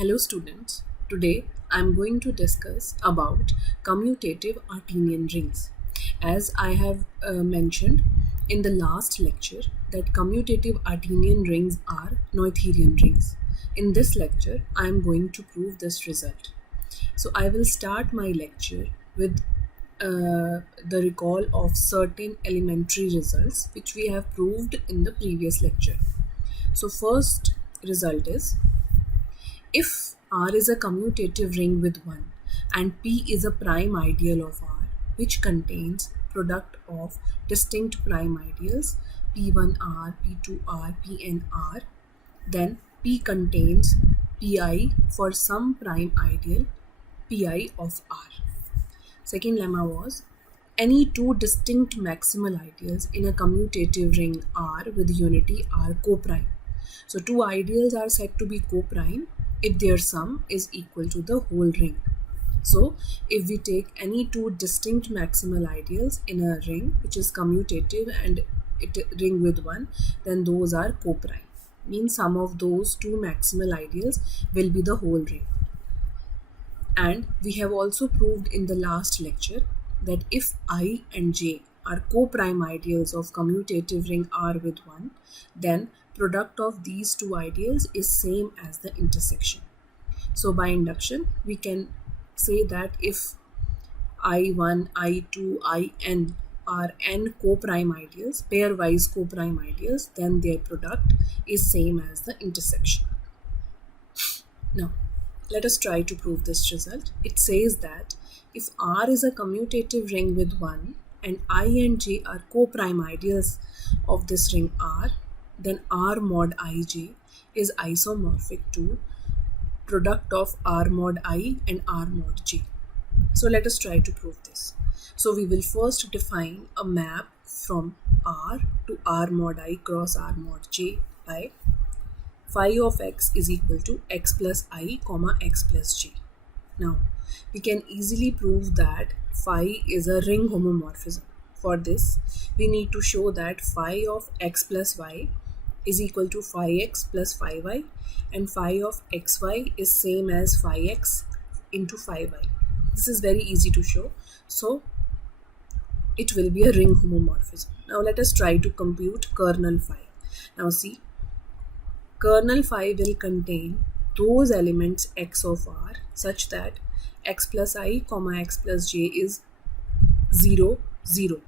Hello students, today I am going to discuss about commutative Artinian rings. As I have mentioned in the last lecture that commutative Artinian rings are Noetherian rings. In this lecture I am going to prove this result. So I will start my lecture with the recall of certain elementary results which we have proved in the previous lecture. So first result is, if R is a commutative ring with 1 and P is a prime ideal of R which contains product of distinct prime ideals P1R, P2R, Pnr, then P contains Pi for some prime ideal Pi of R. Second lemma was, any two distinct maximal ideals in a commutative ring R with unity are coprime. So two ideals are said to be coprime if their sum is equal to the whole ring. So if we take any two distinct maximal ideals in a ring which is commutative and it ring with 1, then those are coprime. Means sum of those two maximal ideals will be the whole ring. And we have also proved in the last lecture that if I and J are co-prime ideals of commutative ring R with 1, then product of these two ideals is same as the intersection. So by induction, we can say that if I1, I2, In are n co-prime ideals, pairwise co-prime ideals, then their product is same as the intersection. Now, let us try to prove this result. It says that if R is a commutative ring with 1 and I and J are co-prime ideals of this ring R, then R mod Ij is isomorphic to product of R mod I and R mod J. So let us try to prove this. So we will first define a map from R to R mod I cross R mod J by phi of x is equal to x plus I comma x plus j. Now we can easily prove that phi is a ring homomorphism. For this we need to show that phi of x plus y is equal to phi x plus phi y and phi of xy is same as phi x into phi y. This is very easy to show. So it will be a ring homomorphism. Now let us try to compute kernel phi. Now see, kernel phi will contain those elements x of R such that x plus I comma x plus j is 0, 0.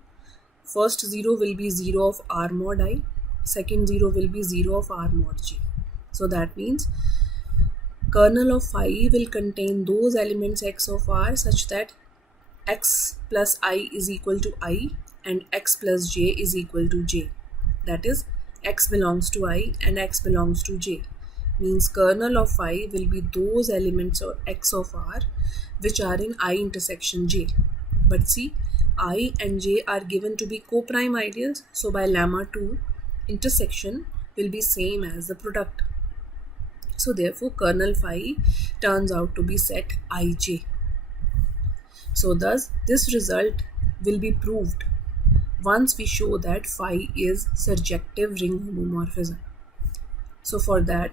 First 0 will be 0 of R mod I, second 0 will be 0 of R mod j. So that means kernel of phi will contain those elements x of R such that x plus I is equal to I and x plus j is equal to j. That is, x belongs to I and x belongs to j. Means kernel of phi will be those elements of x of R which are in I intersection j. But see, I and j are given to be co-prime ideals, so by lemma 2, intersection will be same as the product. So therefore kernel phi turns out to be set ij. So thus this result will be proved once we show that phi is surjective ring homomorphism. So for that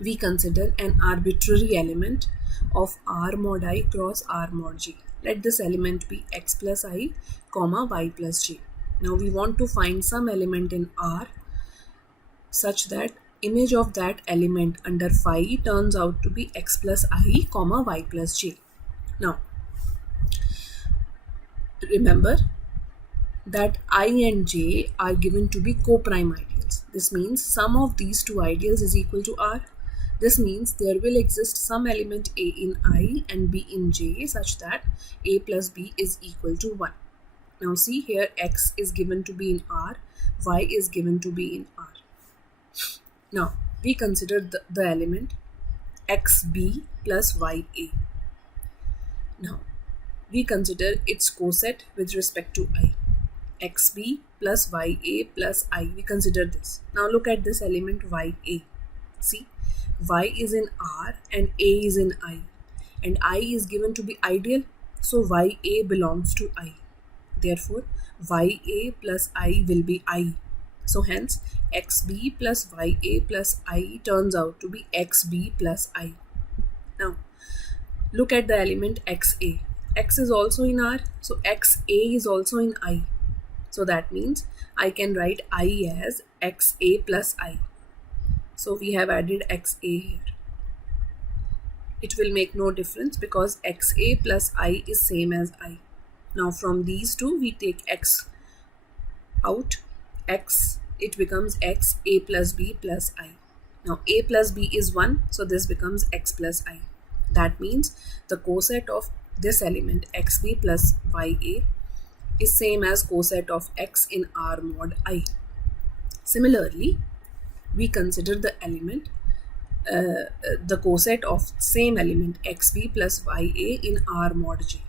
we consider an arbitrary element of R mod I cross R mod j. Let this element be x plus I comma y plus j. Now we want to find some element in R such that image of that element under phi turns out to be x plus I comma y plus j. Now remember that I and j are given to be co-prime ideals. This means sum of these two ideals is equal to R. This means there will exist some element a in I and b in j such that a plus b is equal to 1. Now see here, x is given to be in R, y is given to be in R. Now we consider the element xb plus ya. Now we consider its coset with respect to I. xb plus ya plus I. We consider this. Now look at this element ya. See, y is in R and a is in I. And I is given to be ideal. So ya belongs to I. Therefore, ya plus I will be I. So hence xb plus ya plus I turns out to be xb plus I. Now look at the element xa. X is also in R, so xa is also in I. So that means I can write I as xa plus I. So we have added xa here. It will make no difference because xa plus I is same as I. Now from these two we take x out, x, it becomes x a plus b plus I. Now a plus b is 1, so this becomes x plus I. That means the coset of this element xb plus ya is same as coset of x in R mod I. Similarly, we consider the element the coset of same element xb plus ya in R mod j.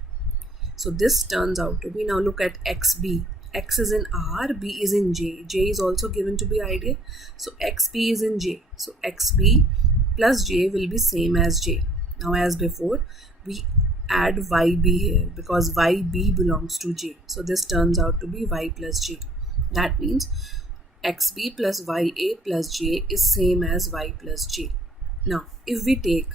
So this turns out to be, now look at xb. X is in R, B is in J. J is also given to be ideal. So xb is in J. So xb plus J will be same as J. Now as before, we add yb here because yb belongs to J. So this turns out to be y plus J. That means xb plus ya plus J is same as y plus J. Now if we take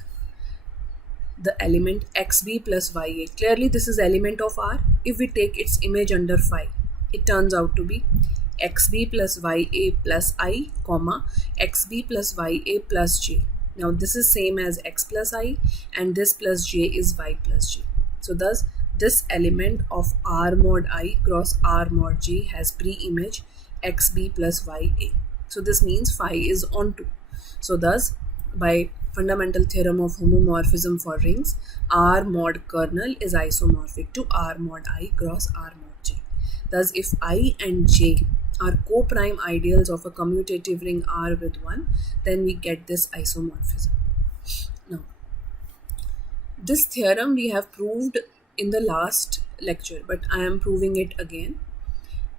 the element xb plus ya, clearly this is element of R. If we take its image under phi, it turns out to be xb plus ya plus I, comma xb plus ya plus J. Now this is same as x plus I and this plus J is y plus J. So thus this element of R mod I cross R mod J has pre-image xb plus ya. So this means phi is onto. So thus by fundamental theorem of homomorphism for rings, R mod kernel is isomorphic to R mod I cross R mod J. Thus if I and J are co-prime ideals of a commutative ring R with 1, then we get this isomorphism. Now, this theorem we have proved in the last lecture, but I am proving it again.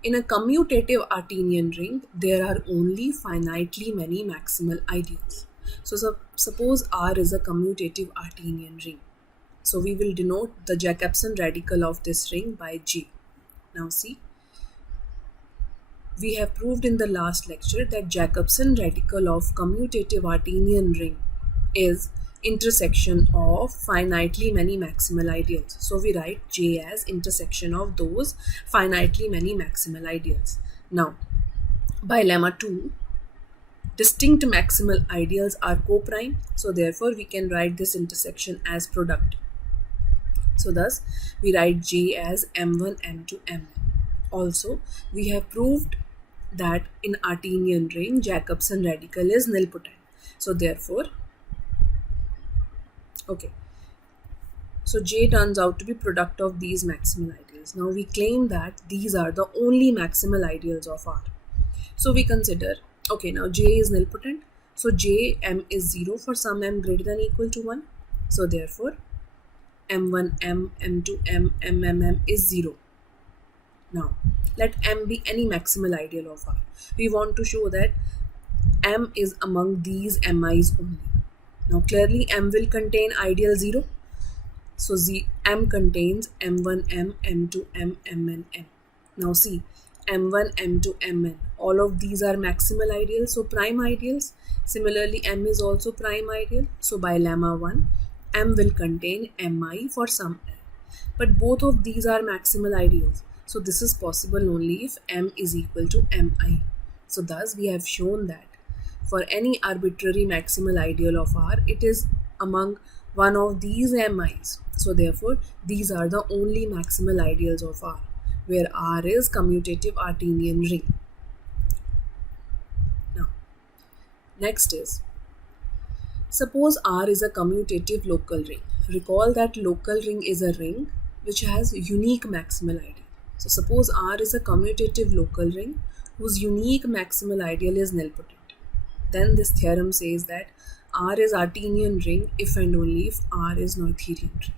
In a commutative Artinian ring, there are only finitely many maximal ideals. So suppose R is a commutative Artinian ring. So we will denote the Jacobson radical of this ring by J. Now see, we have proved in the last lecture that Jacobson radical of commutative Artinian ring is intersection of finitely many maximal ideals. So we write J as intersection of those finitely many maximal ideals. Now, by lemma 2, distinct maximal ideals are co-prime, so therefore we can write this intersection as product. So thus we write J as M1, M2, M. Also, we have proved that in Artinian ring, Jacobson radical is nilpotent. So therefore, okay, so J turns out to be product of these maximal ideals. Now we claim that these are the only maximal ideals of R. So we consider, okay, now J is nilpotent. So J, M is 0 for some M greater than equal to 1. So therefore, M1, M, M2, M, M, M, M is 0. Now, let M be any maximal ideal of R. We want to show that M is among these MIs only. Now, clearly M will contain ideal 0. So, M contains M1, M, M2, M, Mn, M. Now, see, M1, M2, Mn. All of these are maximal ideals, so prime ideals. Similarly, M is also prime ideal. So, by lemma 1, M will contain Mi for some M. But both of these are maximal ideals. So this is possible only if M is equal to Mi. So thus we have shown that for any arbitrary maximal ideal of R, it is among one of these MIs. So therefore, these are the only maximal ideals of R, where R is commutative Artinian ring. Now, next is, suppose R is a commutative local ring. Recall that local ring is a ring which has unique maximal ideal. So suppose R is a commutative local ring whose unique maximal ideal is nilpotent. Then this theorem says that R is Artinian ring if and only if R is Noetherian ring.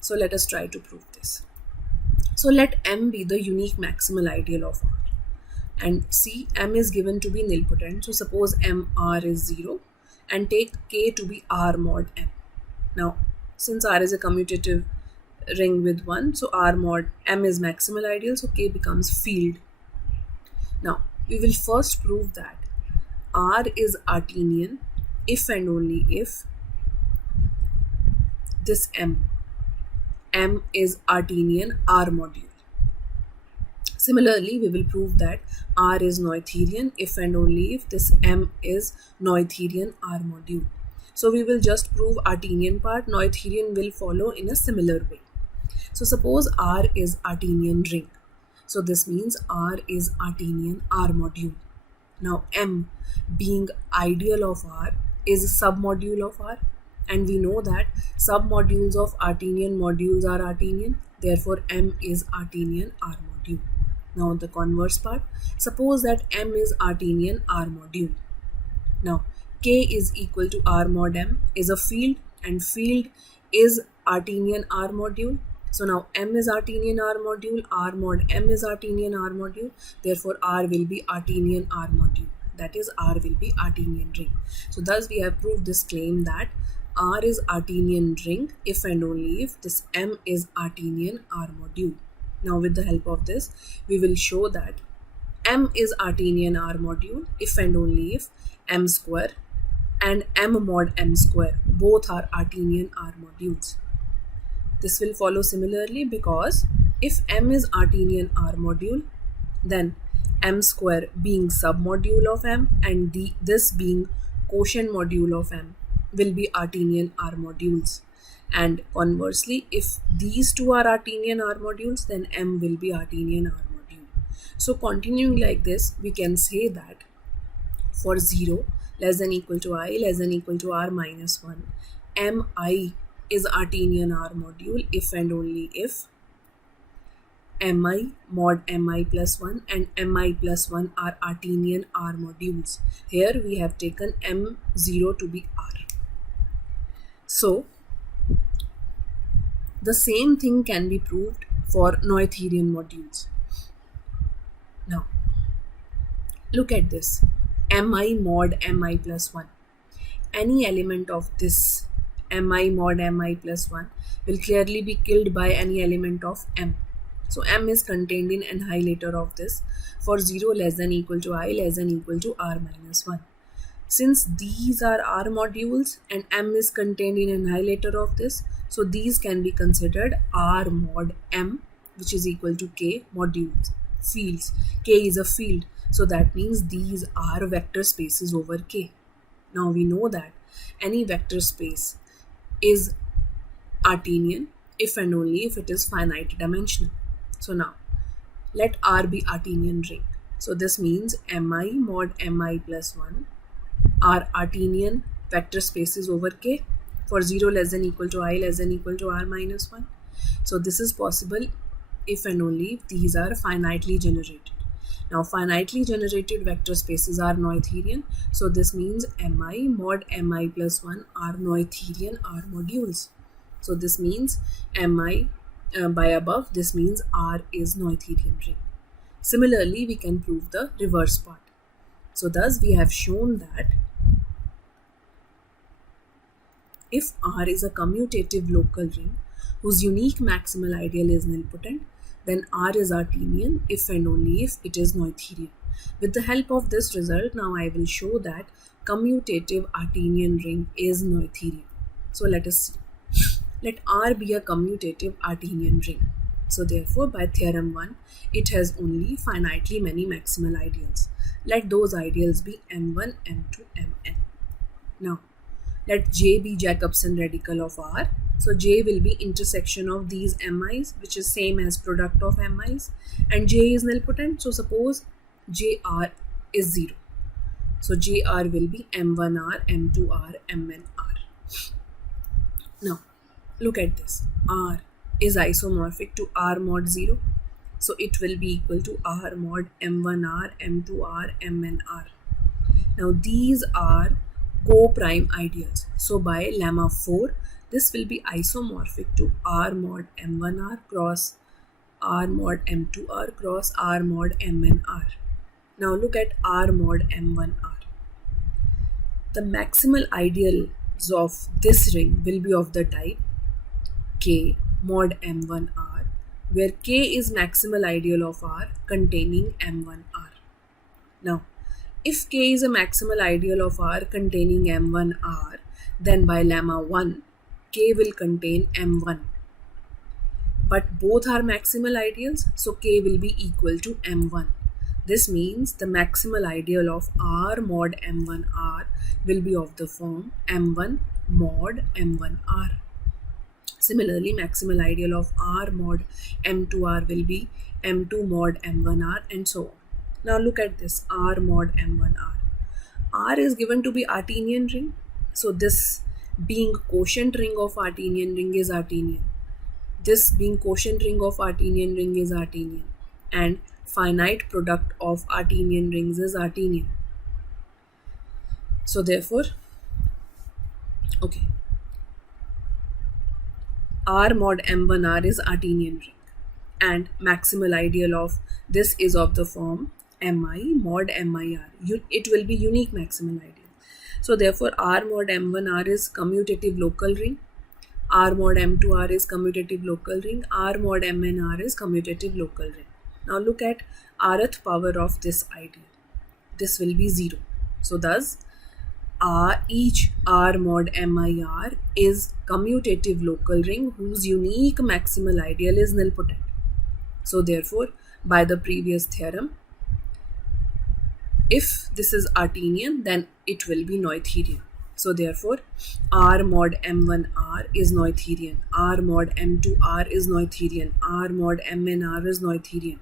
So let us try to prove this. So let M be the unique maximal ideal of R. And see, M is given to be nilpotent. So suppose MR is 0 and take K to be R mod M. Now, since R is a commutative ring with 1, so R mod M is maximal ideal, so K becomes field. Now, we will first prove that R is Artinian if and only if this M is Artinian R module. Similarly, we will prove that R is Noetherian if and only if this M is Noetherian R module. So we will just prove Artinian part, Noetherian will follow in a similar way. So suppose R is Artinian ring. So this means R is Artinian R module. Now M being ideal of R is a submodule of R, and we know that submodules of Artinian modules are Artinian, therefore M is Artinian R module. Now the converse part, suppose that M is Artinian R module. Now K is equal to R mod M is a field, and field is Artinian R module. So now M is Artinian R module, R mod M is Artinian R module, therefore R will be Artinian R module. That is, R will be Artinian ring. So thus we have proved this claim that R is Artinian ring if and only if this M is Artinian R module. Now with the help of this, we will show that M is Artinian R module if and only if M square and M mod M square both are Artinian R modules. This will follow similarly because if M is Artinian R module, then M square being submodule of M and this being quotient module of M will be Artinian R modules. And conversely, if these two are Artinian R modules, then M will be Artinian R module. So continuing like this, we can say that for 0 less than equal to I less than equal to R minus 1, Mi is Artinian R module if and only if Mi mod Mi plus 1 and Mi plus 1 are Artinian R modules. Here we have taken M0 to be R. So the same thing can be proved for Noetherian modules. Now look at this, Mi mod Mi plus 1. Any element of this Mi mod Mi plus 1 will clearly be killed by any element of M. So M is contained in annihilator of this for 0 less than equal to I less than equal to R minus 1. Since these are R modules and M is contained in annihilator of this, so these can be considered R mod M, which is equal to K modules, fields. K is a field, so that means these are vector spaces over K. Now we know that any vector space is Artinian if and only if it is finite dimensional. So now let R be Artinian ring. So this means Mi mod Mi plus 1 are Artinian vector spaces over K for 0 less than equal to I less than equal to R minus 1. So this is possible if and only if these are finitely generated. Now finitely generated vector spaces are Noetherian. So this means Mi mod Mi plus 1 are Noetherian R modules. So this means Mi by above, this means R is Noetherian ring. Similarly, we can prove the reverse part. So thus we have shown that if R is a commutative local ring whose unique maximal ideal is nilpotent, then R is Artinian if and only if it is Noetherian. With the help of this result, now I will show that commutative Artinian ring is Noetherian. So let us see. Let R be a commutative Artinian ring. So therefore, by theorem 1, it has only finitely many maximal ideals. Let those ideals be M1, M2, Mn. Now, let J be Jacobson radical of R. So J will be intersection of these Mi's, which is same as product of Mi's, and J is nilpotent. So suppose JR is 0. So JR will be M1R, M2R, MNR. Now, look at this. R is isomorphic to R mod 0. So it will be equal to R mod M1R, M2R, MNR. Now these are co-prime ideals. So by lemma 4, this will be isomorphic to R mod M1R cross R mod M2R cross R mod MNR. Now look at R mod M1R. The maximal ideals of this ring will be of the type K mod M1R, where K is maximal ideal of R containing M1R. Now, if K is a maximal ideal of R containing M1R, then by lemma 1, K will contain M1. But both are maximal ideals, so K will be equal to M1. This means the maximal ideal of R mod M1R will be of the form M1 mod M1R. Similarly, maximal ideal of R mod M2R will be M2 mod M1R, and so on. Now look at this R mod M1R. R is given to be Artinian ring, so this being quotient ring of Artinian ring is Artinian. This being quotient ring of Artinian ring is Artinian, and finite product of Artinian rings is Artinian. So therefore, okay, R mod M1R is Artinian ring, and maximal ideal of this is of the form Mi mod MIR. It will be unique maximal ideal. So therefore, R mod M1R is commutative local ring, R mod M2R is commutative local ring, R mod MNR is commutative local ring. Now look at rth power of this ideal. This will be 0. So thus, each R mod MIR is commutative local ring whose unique maximal ideal is nilpotent. So therefore, by the previous theorem, if this is Artinian, then it will be Noetherian. So therefore, R mod M1R is Noetherian, R mod M2R is Noetherian, R mod MNR is Noetherian.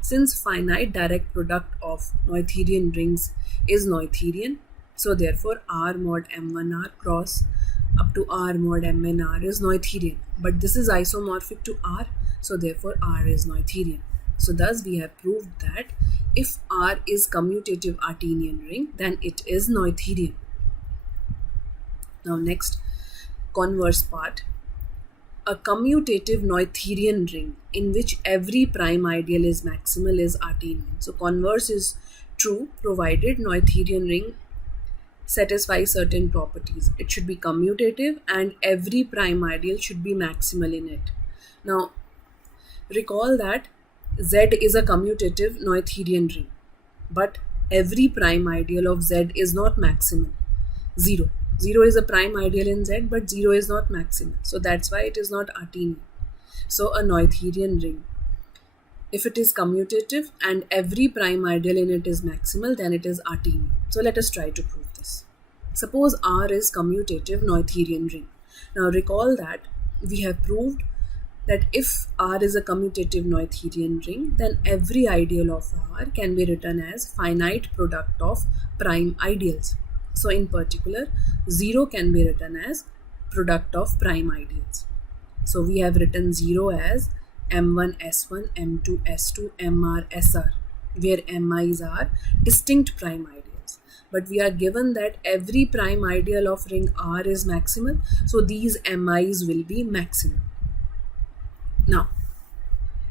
Since finite direct product of Noetherian rings is Noetherian, so therefore R mod M1R cross up to R mod MNR is Noetherian. But this is isomorphic to R, so therefore R is Noetherian. So thus we have proved that if R is commutative Artinian ring, then it is Noetherian. Now next, converse part. A commutative Noetherian ring in which every prime ideal is maximal is Artinian. So converse is true provided Noetherian ring satisfies certain properties. It should be commutative and every prime ideal should be maximal in it. Now recall that Z is a commutative Noetherian ring, but every prime ideal of Z is not maximal. 0. 0 is a prime ideal in Z, but 0 is not maximal. So that's why it is not Artinian. So a Noetherian ring, if it is commutative and every prime ideal in it is maximal, then it is Artinian. So let us try to prove this. Suppose R is commutative Noetherian ring. Now recall that we have proved that if R is a commutative Noetherian ring, then every ideal of R can be written as finite product of prime ideals. So in particular, 0 can be written as product of prime ideals. So we have written 0 as M1 S1, M2 S2, MR SR, where MIs are distinct prime ideals. But we are given that every prime ideal of ring R is maximal, so these MIs will be maximal. Now,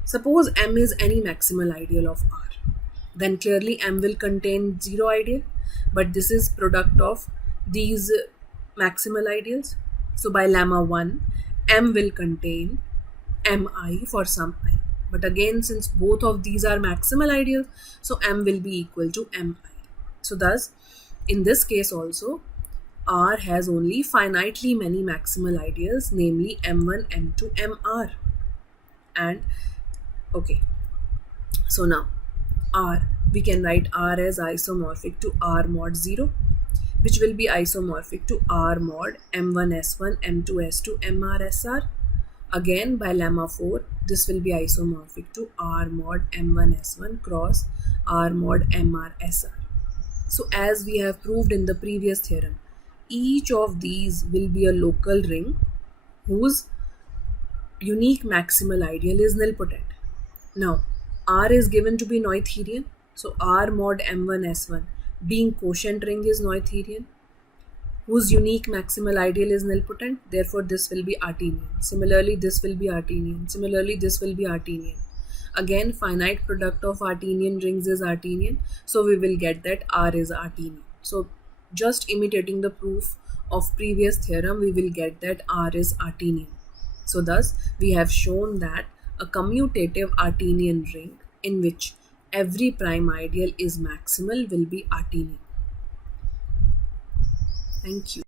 suppose M is any maximal ideal of R, then clearly M will contain 0 ideal, but this is product of these maximal ideals. So by lemma 1, M will contain Mi for some I. But again, since both of these are maximal ideals, so M will be equal to Mi. So thus, in this case also, R has only finitely many maximal ideals, namely M1, M2, MR. And okay, so now R, we can write R as isomorphic to R mod 0, which will be isomorphic to R mod M1 S1, M2 S2, MR SR. Again by lemma 4, this will be isomorphic to R mod M1 S1 cross R mod MR SR. So as we have proved in the previous theorem, each of these will be a local ring whose unique maximal ideal is nilpotent. Now, R is given to be Noetherian, so R mod M1 S1 being quotient ring is Noetherian, whose unique maximal ideal is nilpotent, therefore this will be Artinian. Similarly, this will be Artinian. Similarly, this will be Artinian. Again, finite product of Artinian rings is Artinian, so we will get that R is Artinian. So, just imitating the proof of previous theorem, we will get that R is Artinian. So thus, we have shown that a commutative Artinian ring in which every prime ideal is maximal will be Artinian. Thank you.